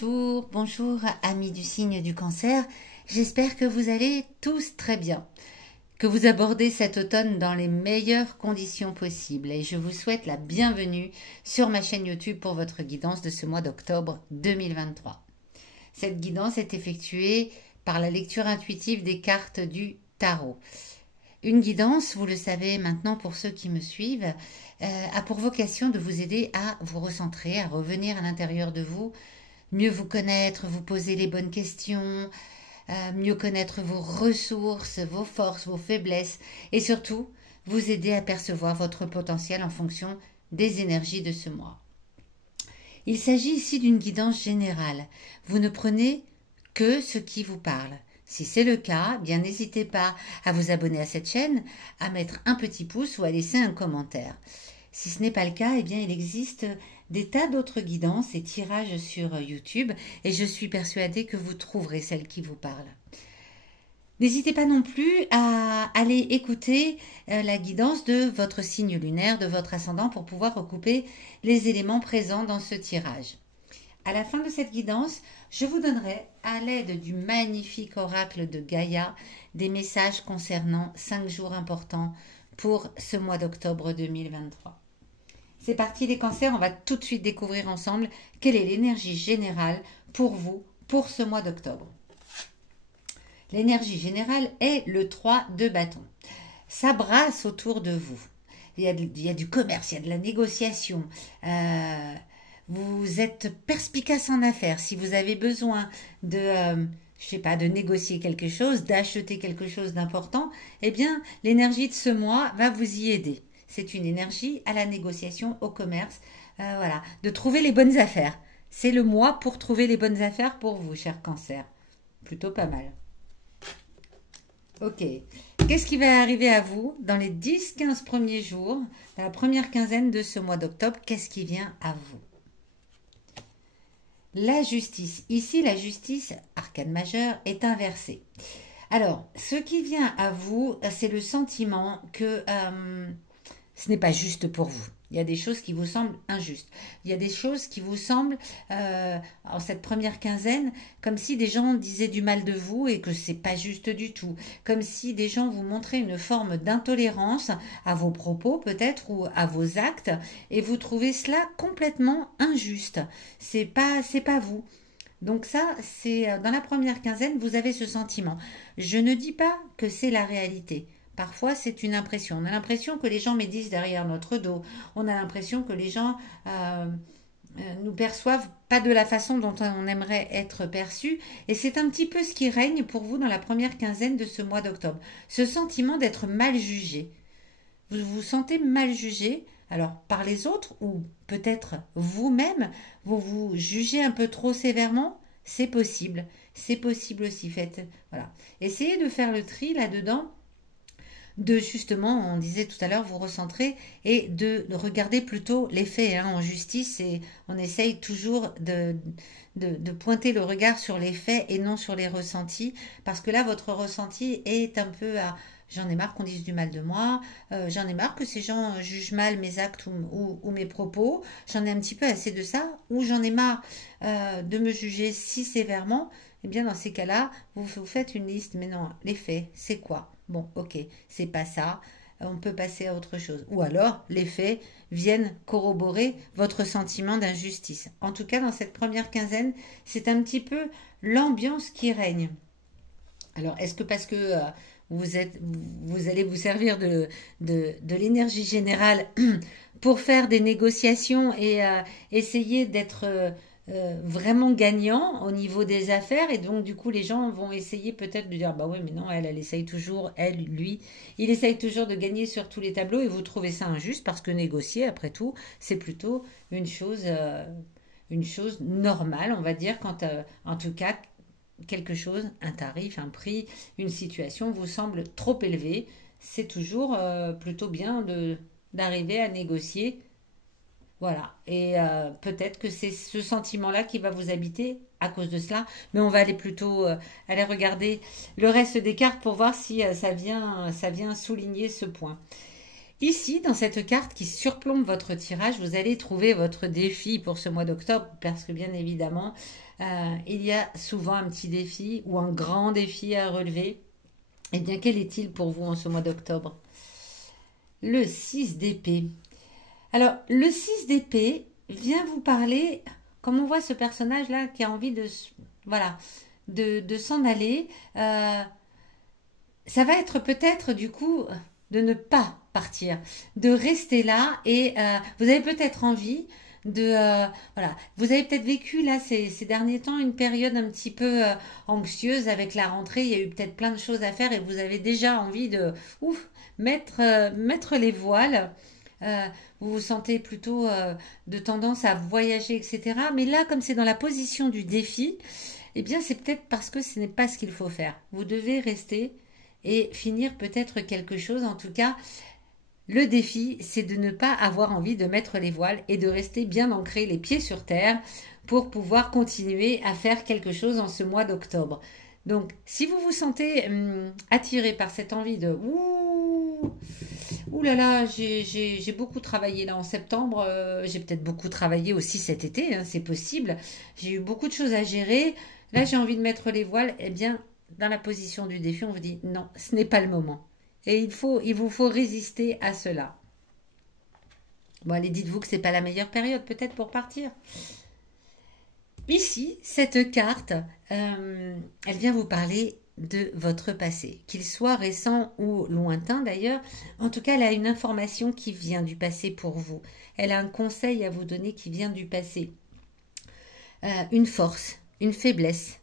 Bonjour, bonjour amis du signe du cancer, j'espère que vous allez tous très bien, que vous abordez cet automne dans les meilleures conditions possibles et je vous souhaite la bienvenue sur ma chaîne YouTube pour votre guidance de ce mois d'octobre 2023. Cette guidance est effectuée par la lecture intuitive des cartes du tarot. Une guidance, vous le savez maintenant pour ceux qui me suivent, a pour vocation de vous aider à vous recentrer, à revenir à l'intérieur de vous, mieux vous connaître, vous poser les bonnes questions, mieux connaître vos ressources, vos forces, vos faiblesses et surtout vous aider à percevoir votre potentiel en fonction des énergies de ce mois. Il s'agit ici d'une guidance générale. Vous ne prenez que ce qui vous parle. Si c'est le cas, bien n'hésitez pas à vous abonner à cette chaîne, à mettre un petit pouce ou à laisser un commentaire. Si ce n'est pas le cas, eh bien il existe des tas d'autres guidances et tirages sur YouTube et je suis persuadée que vous trouverez celle qui vous parle. N'hésitez pas non plus à aller écouter la guidance de votre signe lunaire, de votre ascendant pour pouvoir recouper les éléments présents dans ce tirage. À la fin de cette guidance, je vous donnerai, à l'aide du magnifique oracle de Gaïa, des messages concernant 5 jours importants pour ce mois d'octobre 2023. C'est parti les cancers, on va tout de suite découvrir ensemble quelle est l'énergie générale pour vous pour ce mois d'octobre. L'énergie générale est le 3 de bâton. Ça brasse autour de vous. Il y a du commerce, il y a de la négociation. Vous êtes perspicace en affaires. Si vous avez besoin de, de négocier quelque chose, d'acheter quelque chose d'important, eh bien, l'énergie de ce mois va vous y aider. C'est une énergie à la négociation, au commerce, de trouver les bonnes affaires. C'est le mois pour trouver les bonnes affaires pour vous, cher cancer. Plutôt pas mal. Ok. Qu'est-ce qui va arriver à vous dans les 10-15 premiers jours, dans la première quinzaine de ce mois d'octobre? Qu'est-ce qui vient à vous? La justice. Ici, la justice, arcane majeure, est inversée. Alors, ce qui vient à vous, c'est le sentiment que ce n'est pas juste pour vous. Il y a des choses qui vous semblent injustes. Il y a des choses qui vous semblent, en cette première quinzaine, comme si des gens disaient du mal de vous et que c'est pas juste du tout. Comme si des gens vous montraient une forme d'intolérance à vos propos peut-être ou à vos actes et vous trouvez cela complètement injuste. C'est pas vous. Donc ça, c'est dans la première quinzaine, vous avez ce sentiment. Je ne dis pas que c'est la réalité. Parfois, c'est une impression. On a l'impression que les gens médisent derrière notre dos. On a l'impression que les gens nous perçoivent pas de la façon dont on aimerait être perçu. Et c'est un petit peu ce qui règne pour vous dans la première quinzaine de ce mois d'octobre. Ce sentiment d'être mal jugé. Vous vous sentez mal jugé, alors par les autres ou peut-être vous-même, vous vous jugez un peu trop sévèrement. C'est possible. C'est possible aussi. Voilà. Essayez de faire le tri là-dedans. De justement, on disait tout à l'heure, vous recentrer et de regarder plutôt les faits. En justice, et on essaye toujours de pointer le regard sur les faits et non sur les ressentis, parce que là, votre ressenti est un peu à j'en ai marre qu'on dise du mal de moi, j'en ai marre que ces gens jugent mal mes actes ou mes propos, j'en ai un petit peu assez de ça, ou j'en ai marre de me juger si sévèrement. Eh bien, dans ces cas-là, vous faites une liste. Mais non, les faits, c'est quoi? Bon, ok, c'est pas ça. On peut passer à autre chose. Ou alors, les faits viennent corroborer votre sentiment d'injustice. En tout cas, dans cette première quinzaine, c'est un petit peu l'ambiance qui règne. Alors, est-ce que parce que vous allez vous servir de l'énergie générale pour faire des négociations et essayer d'être vraiment gagnant au niveau des affaires et donc du coup les gens vont essayer peut-être de dire bah ouais mais non elle essaye toujours, lui il essaye toujours de gagner sur tous les tableaux et vous trouvez ça injuste parce que négocier après tout c'est plutôt une chose normale on va dire quand en tout cas quelque chose, un tarif, un prix, une situation vous semble trop élevé, c'est toujours plutôt bien d'arriver à négocier. Voilà, et peut-être que c'est ce sentiment-là qui va vous habiter à cause de cela, mais on va aller plutôt aller regarder le reste des cartes pour voir si ça vient souligner ce point. Ici, dans cette carte qui surplombe votre tirage, vous allez trouver votre défi pour ce mois d'octobre, parce que bien évidemment, il y a souvent un petit défi ou un grand défi à relever. Eh bien, quel est-il pour vous en ce mois d'octobre? Le 6 d'épée. Alors, le 6 d'épée vient vous parler, comme on voit ce personnage-là qui a envie de, voilà, de s'en aller. Ça va être peut-être du coup de ne pas partir, de rester là et vous avez peut-être envie de voilà, vous avez peut-être vécu là ces derniers temps une période un petit peu anxieuse avec la rentrée, il y a eu peut-être plein de choses à faire et vous avez déjà envie de ouf, mettre les voiles. Euh, vous vous sentez plutôt de tendance à voyager, etc. Mais là, comme c'est dans la position du défi, eh bien, c'est peut-être parce que ce n'est pas ce qu'il faut faire. Vous devez rester et finir peut-être quelque chose. En tout cas, le défi, c'est de ne pas avoir envie de mettre les voiles et de rester bien ancré, les pieds sur terre, pour pouvoir continuer à faire quelque chose en ce mois d'octobre. Donc, si vous vous sentez attiré par cette envie de ouh là là, j'ai beaucoup travaillé là en septembre, j'ai peut-être beaucoup travaillé aussi cet été, hein, c'est possible. J'ai eu beaucoup de choses à gérer. Là, j'ai envie de mettre les voiles. Eh bien, dans la position du défi, on vous dit non, ce n'est pas le moment. Et il vous faut résister à cela. Bon, allez, dites-vous que c'est pas la meilleure période peut-être pour partir. Ici, cette carte, elle vient vous parler de votre passé, qu'il soit récent ou lointain d'ailleurs. En tout cas, elle a une information qui vient du passé pour vous. Elle a un conseil à vous donner qui vient du passé. Une force, une faiblesse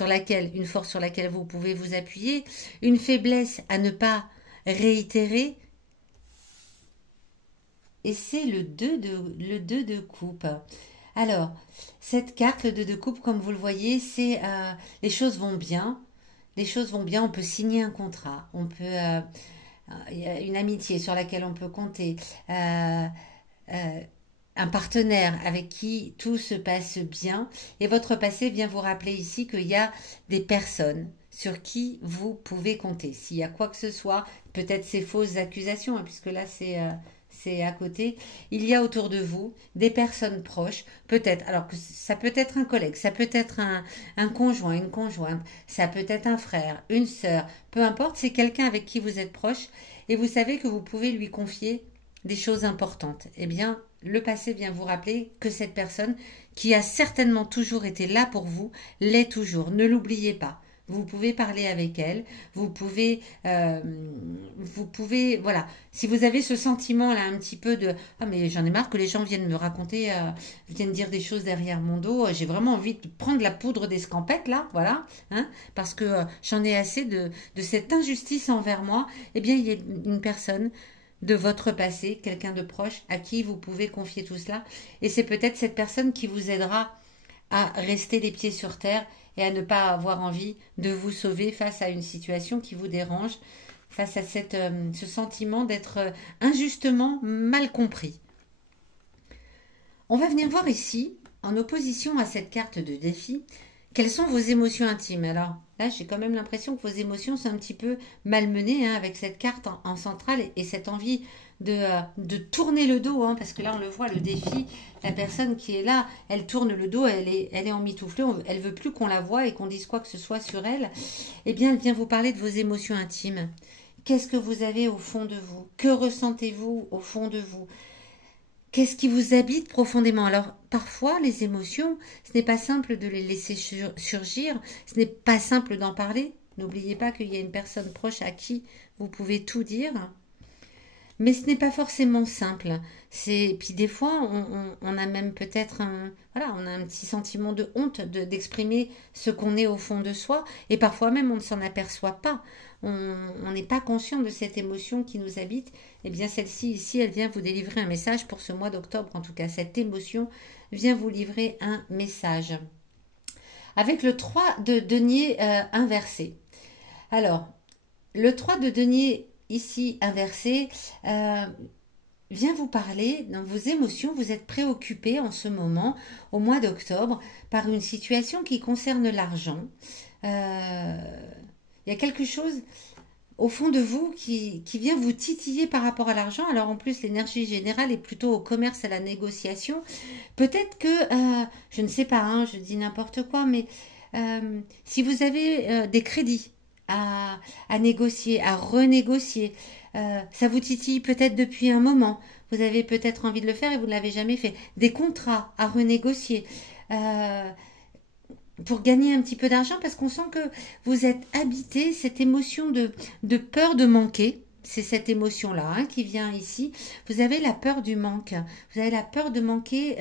une force sur laquelle vous pouvez vous appuyer, une faiblesse à ne pas réitérer. Et c'est le 2 de coupe. Alors, cette carte, le 2 de coupe, comme vous le voyez, c'est les choses vont bien. Les choses vont bien, on peut signer un contrat, on peut il y a une amitié sur laquelle on peut compter, euh, un partenaire avec qui tout se passe bien. Et votre passé vient vous rappeler ici qu'il y a des personnes sur qui vous pouvez compter. S'il y a quoi que ce soit, peut-être ces fausses accusations, hein, puisque là c'est à côté. Il y a autour de vous des personnes proches, peut-être, alors que ça peut être un collègue, ça peut être un conjoint, une conjointe, ça peut être un frère, une sœur, peu importe, c'est quelqu'un avec qui vous êtes proche et vous savez que vous pouvez lui confier des choses importantes. Eh bien, le passé vient vous rappeler que cette personne qui a certainement toujours été là pour vous, l'est toujours. Ne l'oubliez pas. Vous pouvez parler avec elle, vous pouvez, voilà. Si vous avez ce sentiment là un petit peu de ah mais j'en ai marre que les gens viennent me raconter, viennent dire des choses derrière mon dos, j'ai vraiment envie de prendre la poudre d'escampette là, voilà, hein, parce que j'en ai assez de cette injustice envers moi. Eh bien, il y a une personne de votre passé, quelqu'un de proche à qui vous pouvez confier tout cela. Et c'est peut-être cette personne qui vous aidera à rester les pieds sur terre et à ne pas avoir envie de vous sauver face à une situation qui vous dérange, face à ce sentiment d'être injustement mal compris. On va venir voir ici, en opposition à cette carte de défi, quelles sont vos émotions intimes. Alors là, j'ai quand même l'impression que vos émotions sont un petit peu malmenées hein, avec cette carte en centrale et cette envie de tourner le dos, hein, parce que là, on le voit, le défi, la personne qui est là, elle tourne le dos, elle est emmitouflée, elle veut plus qu'on la voie et qu'on dise quoi que ce soit sur elle. Eh bien, elle vient vous parler de vos émotions intimes. Qu'est-ce que vous avez au fond de vous? Que ressentez-vous au fond de vous? Qu'est-ce qui vous habite profondément? Alors, parfois, les émotions, ce n'est pas simple de les laisser surgir, ce n'est pas simple d'en parler. N'oubliez pas qu'il y a une personne proche à qui vous pouvez tout dire. Mais ce n'est pas forcément simple. Puis des fois, on a même peut-être voilà, on a un petit sentiment de honte d'exprimer ce qu'on est au fond de soi. Et parfois même, on ne s'en aperçoit pas. On n'est pas conscient de cette émotion qui nous habite. Eh bien, celle-ci, ici, elle vient vous délivrer un message pour ce mois d'octobre. En tout cas, cette émotion vient vous livrer un message. Avec le 3 de denier inversé. Alors, le 3 de denier ici inversé vient vous parler dans vos émotions. Vous êtes préoccupé en ce moment, au mois d'octobre, par une situation qui concerne l'argent. Il y a quelque chose au fond de vous qui vient vous titiller par rapport à l'argent. Alors en plus, l'énergie générale est plutôt au commerce, à la négociation. Peut-être que, je ne sais pas, hein, je dis n'importe quoi, mais si vous avez des crédits à négocier, à renégocier, ça vous titille peut-être depuis un moment. Vous avez peut-être envie de le faire et vous ne l'avez jamais fait. Des contrats à renégocier. Euh, pour gagner un petit peu d'argent parce qu'on sent que vous êtes habité, cette émotion de peur de manquer. C'est cette émotion-là hein, qui vient ici. Vous avez la peur du manque. Vous avez la peur de manquer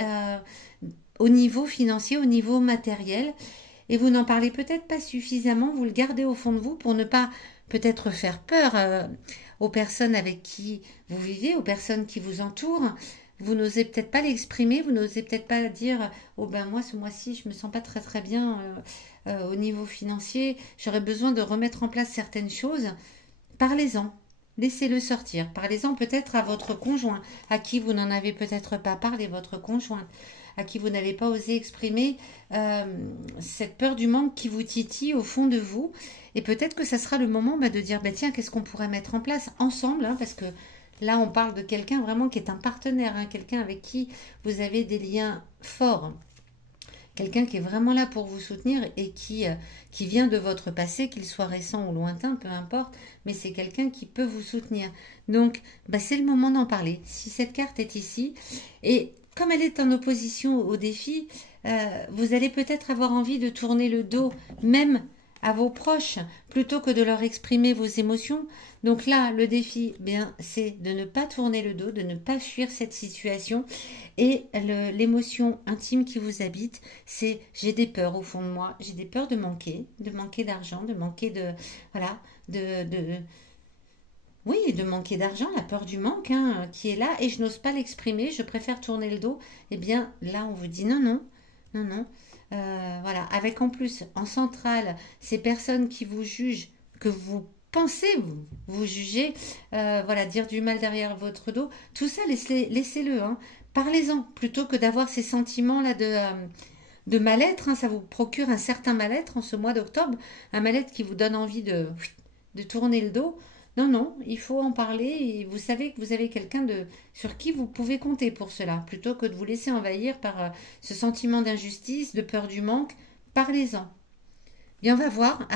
au niveau financier, au niveau matériel. Et vous n'en parlez peut-être pas suffisamment. Vous le gardez au fond de vous pour ne pas peut-être faire peur aux personnes avec qui vous vivez, aux personnes qui vous entourent. Vous n'osez peut-être pas l'exprimer, vous n'osez peut-être pas dire oh ben moi ce mois-ci je me sens pas très très bien au niveau financier, j'aurais besoin de remettre en place certaines choses. Parlez-en, laissez-le sortir. Parlez-en peut-être à votre conjoint, à qui vous n'en avez peut-être pas parlé, votre conjointe, à qui vous n'avez pas osé exprimer euh, cette peur du manque qui vous titille au fond de vous. Et peut-être que ça sera le moment de dire bah, tiens, qu'est-ce qu'on pourrait mettre en place ensemble hein, parce que là, on parle de quelqu'un vraiment qui est un partenaire, hein, quelqu'un avec qui vous avez des liens forts, quelqu'un qui est vraiment là pour vous soutenir et qui vient de votre passé, qu'il soit récent ou lointain, peu importe, mais c'est quelqu'un qui peut vous soutenir. Donc, bah, c'est le moment d'en parler. Si cette carte est ici, et comme elle est en opposition au défi, vous allez peut-être avoir envie de tourner le dos, même à vos proches, plutôt que de leur exprimer vos émotions. Donc là, le défi, bien, c'est de ne pas tourner le dos, de ne pas fuir cette situation. Et l'émotion intime qui vous habite, c'est j'ai des peurs au fond de moi, j'ai des peurs de manquer d'argent, de manquer de, voilà, oui, de manquer d'argent, la peur du manque hein, qui est là et je n'ose pas l'exprimer, je préfère tourner le dos. Eh bien, là, on vous dit non, non, non, non. Voilà, avec en plus, en centrale, ces personnes qui vous jugent, que vous pensez vous juger, voilà, dire du mal derrière votre dos, tout ça, laissez-le, hein. Parlez-en, plutôt que d'avoir ces sentiments-là de mal-être, hein, ça vous procure un certain mal-être en ce mois d'octobre, un mal-être qui vous donne envie de tourner le dos. Non, non, il faut en parler et vous savez que vous avez quelqu'un sur qui vous pouvez compter pour cela, plutôt que de vous laisser envahir par ce sentiment d'injustice, de peur du manque. Parlez-en. Bien, on va voir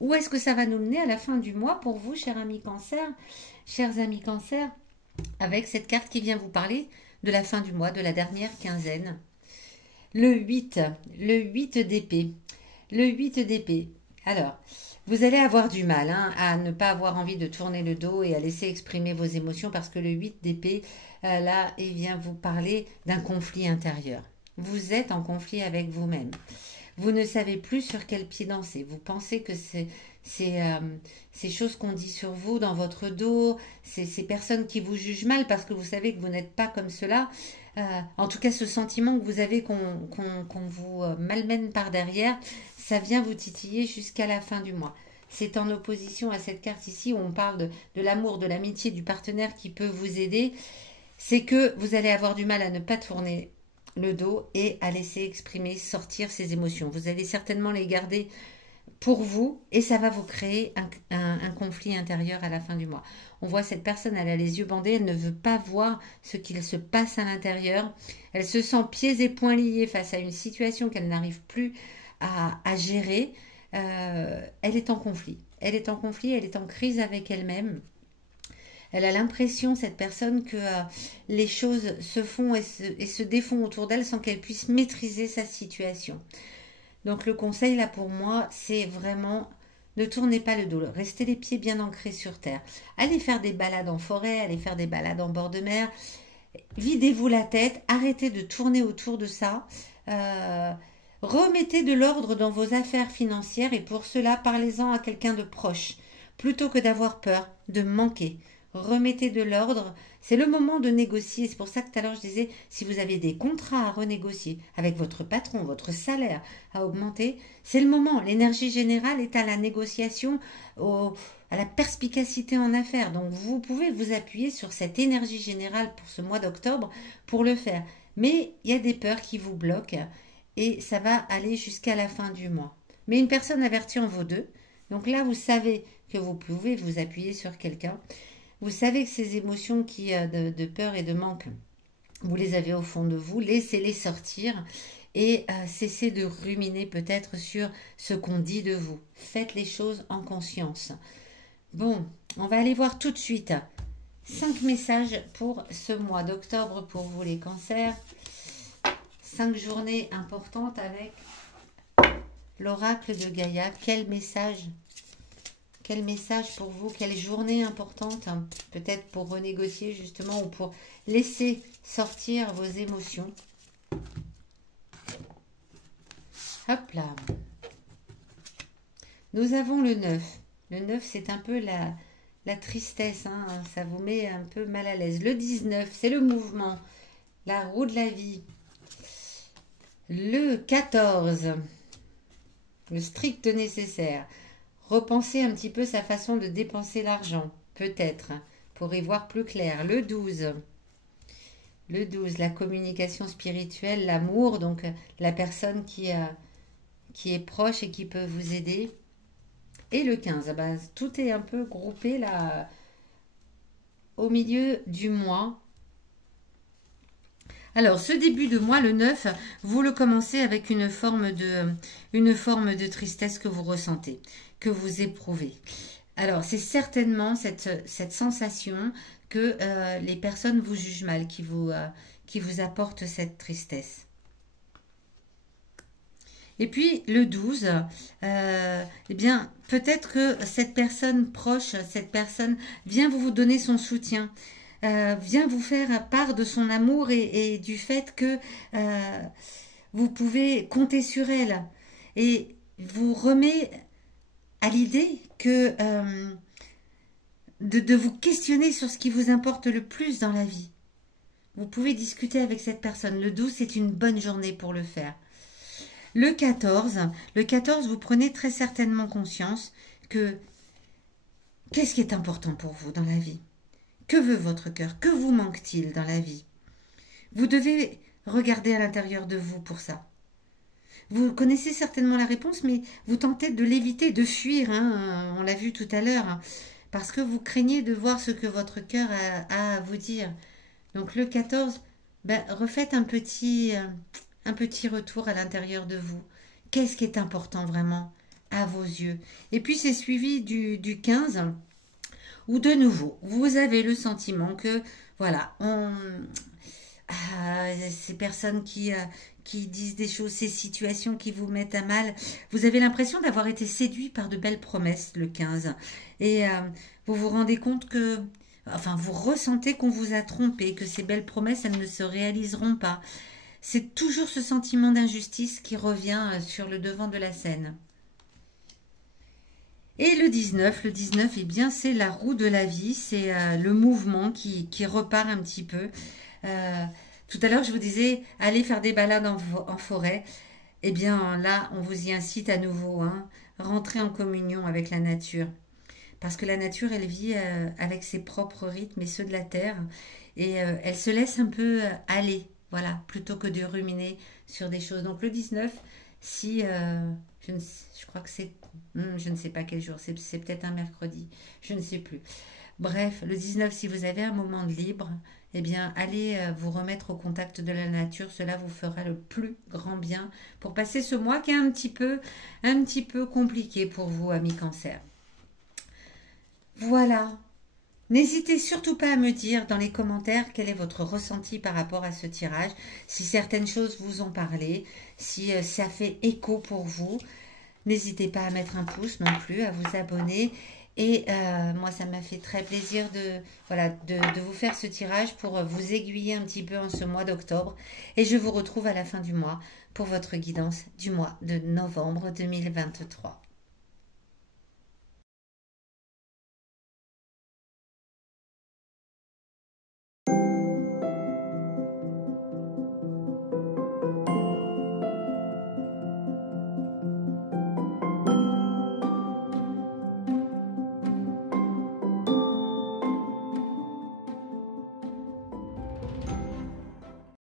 où est-ce que ça va nous mener à la fin du mois pour vous, chers amis cancer, chers amis cancer, avec cette carte qui vient vous parler de la fin du mois, de la dernière quinzaine. Le 8, le 8 d'épée. Le 8 d'épée. Alors, vous allez avoir du mal hein, à ne pas avoir envie de tourner le dos et à laisser exprimer vos émotions parce que le 8 d'épée, là, il vient vous parler d'un conflit intérieur. Vous êtes en conflit avec vous-même. Vous ne savez plus sur quel pied danser. Vous pensez que ces choses qu'on dit sur vous dans votre dos, ces personnes qui vous jugent mal parce que vous savez que vous n'êtes pas comme cela, en tout cas ce sentiment que vous avez qu'on vous malmène par derrière, ça vient vous titiller jusqu'à la fin du mois. C'est en opposition à cette carte ici où on parle de l'amour, de l'amitié, du partenaire qui peut vous aider. C'est que vous allez avoir du mal à ne pas tourner le dos et à laisser exprimer, sortir ces émotions. Vous allez certainement les garder pour vous et ça va vous créer un conflit intérieur à la fin du mois. On voit cette personne, elle a les yeux bandés, elle ne veut pas voir ce qu'il se passe à l'intérieur. Elle se sent pieds et poings liés face à une situation qu'elle n'arrive plus à gérer. Elle est en conflit. Elle est en conflit, elle est en crise avec elle-même. Elle a l'impression, cette personne, que les choses se font et se défont autour d'elle sans qu'elle puisse maîtriser sa situation. Donc le conseil là pour moi, c'est vraiment ne tournez pas le dos, restez les pieds bien ancrés sur terre. Allez faire des balades en forêt, allez faire des balades en bord de mer. Videz-vous la tête, arrêtez de tourner autour de ça. Remettez de l'ordre dans vos affaires financières et pour cela, parlez-en à quelqu'un de proche, plutôt que d'avoir peur de manquer. Remettez de l'ordre. C'est le moment de négocier. C'est pour ça que tout à l'heure je disais, si vous avez des contrats à renégocier avec votre patron, votre salaire à augmenter, c'est le moment. L'énergie générale est à la négociation, à la perspicacité en affaires. Donc vous pouvez vous appuyer sur cette énergie générale pour ce mois d'octobre pour le faire. Mais il y a des peurs qui vous bloquent et ça va aller jusqu'à la fin du mois. Mais une personne avertie en vaut deux. Donc là, vous savez que vous pouvez vous appuyer sur quelqu'un. Vous savez que ces émotions de peur et de manque, vous les avez au fond de vous. Laissez-les sortir et cessez de ruminer peut-être sur ce qu'on dit de vous. Faites les choses en conscience. Bon, on va aller voir tout de suite 5 messages pour ce mois d'octobre pour vous les cancers. 5 journées importantes avec l'oracle de Gaïa. Quel message pour vous? Quelle journée importante? Peut-être pour renégocier justement ou pour laisser sortir vos émotions. Hop là. Nous avons le 9. Le 9, c'est un peu la tristesse. Hein. Ça vous met un peu mal à l'aise. Le 19, c'est le mouvement. La roue de la vie. Le 14, le strict nécessaire. Repenser un petit peu sa façon de dépenser l'argent. Peut-être, pour y voir plus clair. Le 12. Le 12, la communication spirituelle, l'amour. Donc, la personne qui est proche et qui peut vous aider. Et le 15, ben, tout est un peu groupé là au milieu du mois. Alors, ce début de mois, le 9, vous le commencez avec une forme de tristesse que vous ressentez, que vous éprouvez. Alors, c'est certainement cette sensation que les personnes vous jugent mal, qui vous apportent cette tristesse. Et puis le 12, eh bien, peut-être que cette personne proche, cette personne vient vous donner son soutien, vient vous faire part de son amour et du fait que vous pouvez compter sur elle. Et vous remet à l'idée que de vous questionner sur ce qui vous importe le plus dans la vie. Vous pouvez discuter avec cette personne. Le 12, c'est une bonne journée pour le faire. Le 14, vous prenez très certainement conscience que qu'est-ce qui est important pour vous dans la vie? Que veut votre cœur? Que vous manque-t-il dans la vie? Vous devez regarder à l'intérieur de vous pour ça. Vous connaissez certainement la réponse, mais vous tentez de l'éviter, de fuir, hein, on l'a vu tout à l'heure, hein, parce que vous craignez de voir ce que votre cœur a à vous dire. Donc le 14, ben, refaites un petit retour à l'intérieur de vous. Qu'est-ce qui est important vraiment à vos yeux? Et puis c'est suivi du 15, où de nouveau, vous avez le sentiment que, voilà, ces personnes qui disent des choses, ces situations qui vous mettent à mal, vous avez l'impression d'avoir été séduit par de belles promesses, le 15. Et vous vous rendez compte que, enfin, vous ressentez qu'on vous a trompé, que ces belles promesses, elles ne se réaliseront pas. C'est toujours ce sentiment d'injustice qui revient sur le devant de la scène. Et le 19, eh bien, c'est la roue de la vie, c'est le mouvement qui repart un petit peu. Tout à l'heure, je vous disais, allez faire des balades en forêt. Eh bien, là, on vous y incite à nouveau, hein, rentrez en communion avec la nature. Parce que la nature, elle vit avec ses propres rythmes et ceux de la terre. Et elle se laisse un peu aller. Voilà, plutôt que de ruminer sur des choses. Donc le 19, si, je crois que c'est, je ne sais pas quel jour, c'est peut-être un mercredi, je ne sais plus. Bref, le 19, si vous avez un moment de libre, eh bien, allez vous remettre au contact de la nature. Cela vous fera le plus grand bien pour passer ce mois qui est un petit peu compliqué pour vous, amis Cancer. Voilà. N'hésitez surtout pas à me dire dans les commentaires quel est votre ressenti par rapport à ce tirage, si certaines choses vous ont parlé, si ça fait écho pour vous. N'hésitez pas à mettre un pouce non plus, à vous abonner. Et moi, ça m'a fait très plaisir de vous faire ce tirage pour vous aiguiller un petit peu en ce mois d'octobre. Et je vous retrouve à la fin du mois pour votre guidance du mois de novembre 2023.